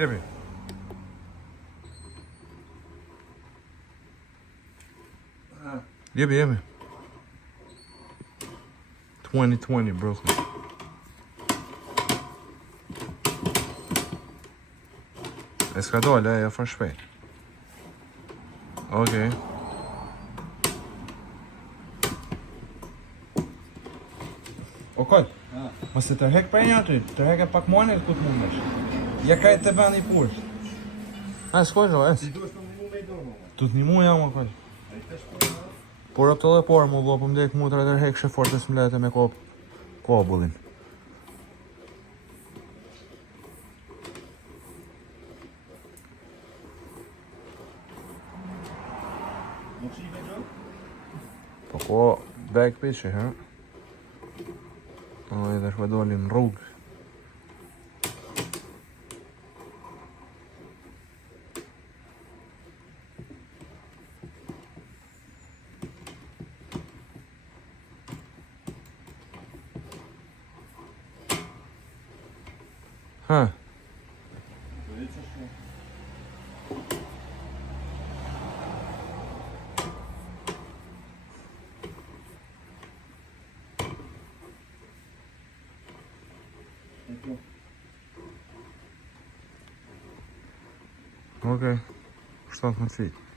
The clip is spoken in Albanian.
Jepi. Jepi. 2020 Brooklyn. E s'ka dole, ja fa shpejt. Okej. Okej. Mos e tërhek për një aty, tërhek e pak monit ku të mundesh. Ja ka e të bani poshtë. A, s'koj zho, es. Ti duhesh të më me i dorë, Tu të një mu jam, okej. ai tash po. Por ato dhe por, mu vlo, për mdek mu të tërhek shë fort e s'mlete me kobullin. Nuk shive gjë? Po ko, back pitch, ha? O, edhe shme dolin në rrugë. Ha? Do e që shko. Okej. 17 feet.